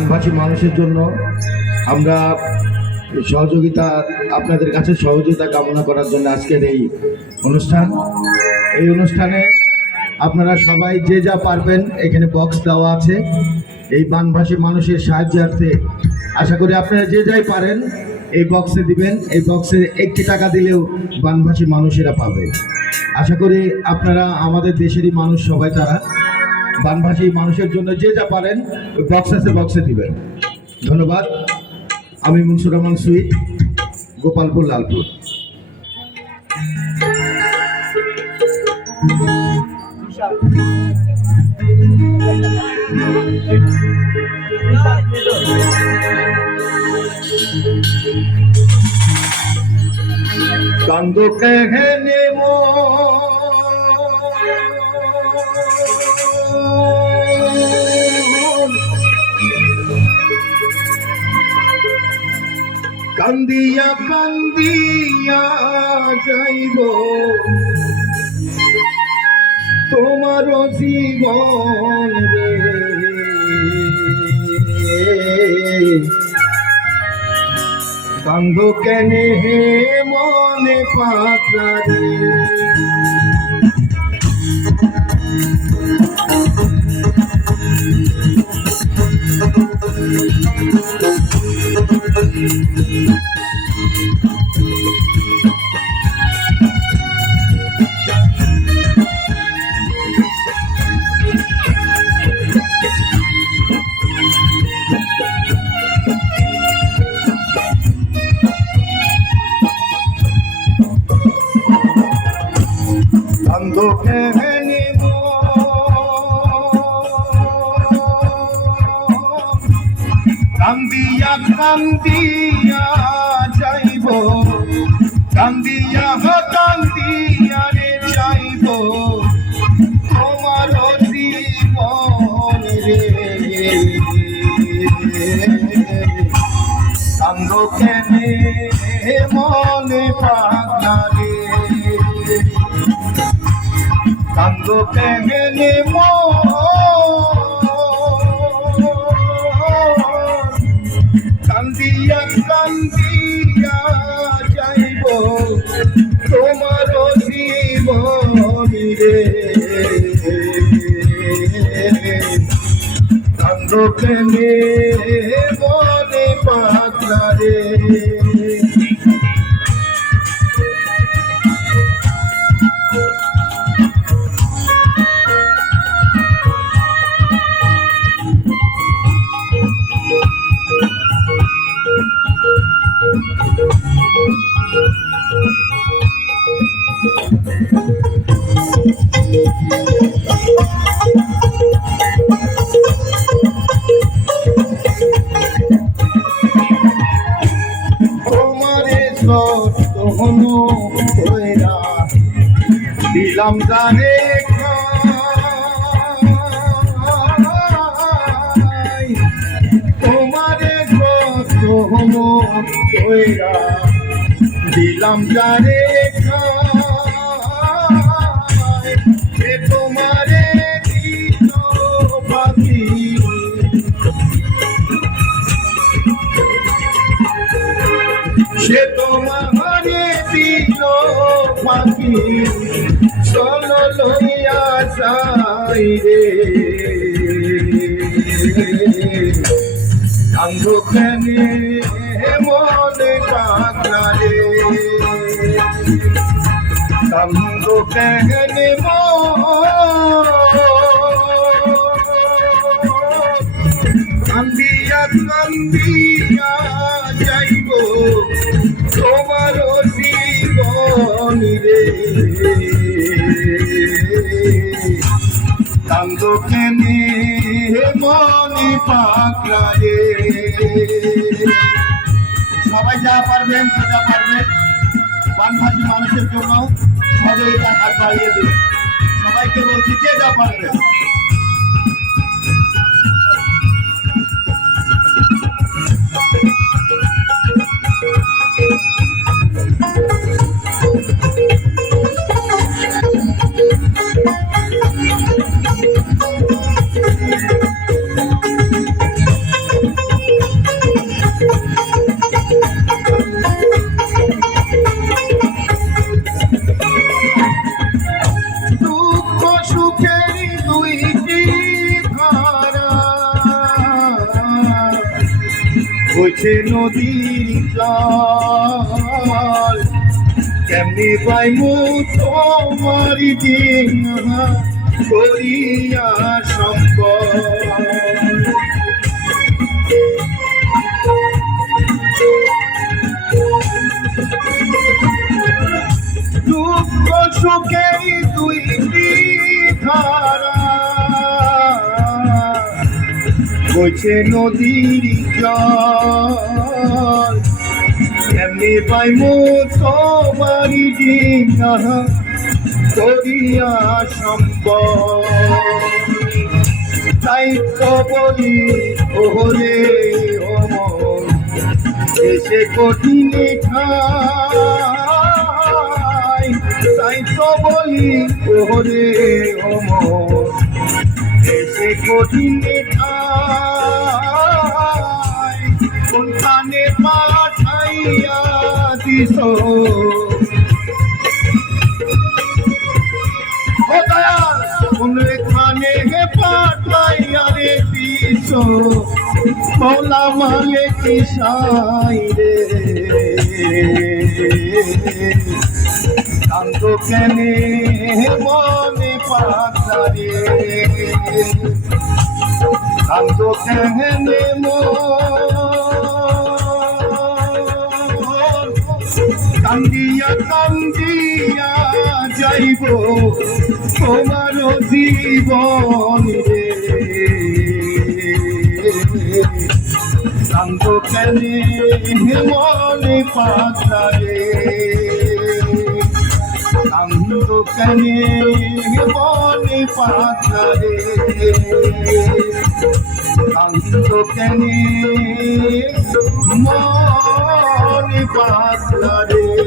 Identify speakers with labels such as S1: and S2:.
S1: বানভাসী মানুষের জন্য আমরা সহযোগিতা, আপনাদের কাছে সহযোগিতা কামনা করার জন্য আজকের এই অনুষ্ঠান। এই অনুষ্ঠানে আপনারা সবাই যে যা পারবেন, এখানে বক্স দেওয়া আছে। এই বানভাসী মানুষের সাহায্যার্থে আশা করি আপনারা যে যাই পারেন, এই বক্সে দিবেন। এই বক্সে একটি টাকা দিলেও বানভাসী মানুষেরা পাবে। আশা করি আপনারা, আমাদের দেশেরই মানুষ সবাই তারা বানভাসী মানুষের জন্য যে যা পারেন বক্স আছে বক্সে দিবেন। ধন্যবাদ। আমি মুনসুর রহমান সুইট, গোপালপুর, লালপুর। কান্দ কেহনে মন কান্দিয়া কান্দিয়া যাইব। তোমার জীবন কান্দ কেনে হে মনে পাতারে কান্দিয়া কান্দিয়া যাইব। কান্দিয়া কান্দিয়া রে যাইব তোমার জীবন রে। কান্দ কেনে মনে পাগলা রে। কান্দ কেনে কান্দিয়া কান্দিয়া। তোমার জীবন রে কান্দ প্রেমে মনে পাগলা রে। হলো কইরা দিলাম জানে। তোমারে কত হলো কইরা দিলাম পাখি চলো লইয়া যাই রে কান্দ খেনে মনে কাকরা রে কান্দ খেনে কান্দিয়া কান্দিয়া কান্দ কেনে মনি পাকড়া রে। সবাই যা পারবেন সেটা পারবেন। বানভাসী মানুষের জন্য সহযোগিতা হাত বাড়িয়ে দিন। সবাইকে বলছি যে যা পারবেন বইছে নদীর জল। কেমনি পাইমু তোমার দিন করিয়া সম্পদ দুঃখ সুখের বইছে নদীর জল। এমনি পাইমু তোমারি ডিঙা করিয়া সম্ভব তাই তো বলি ওরে অমর এসে কঠিনে ঠাই। তাই তো বলি ওরে অমর এসে কঠিনে দিস ও হে পাঠাইয়া রে দিস মৌলা মালে কিসাই রে। কান্দ কেনে মনে পাখারে কান্দ কেনে মন কান্দিয়া যাইব, তোমার জীবন রে। কেনে মনে পাখারে কান্দ কেনে মনে পাখারে কান্দ কেনে মনে পাখারে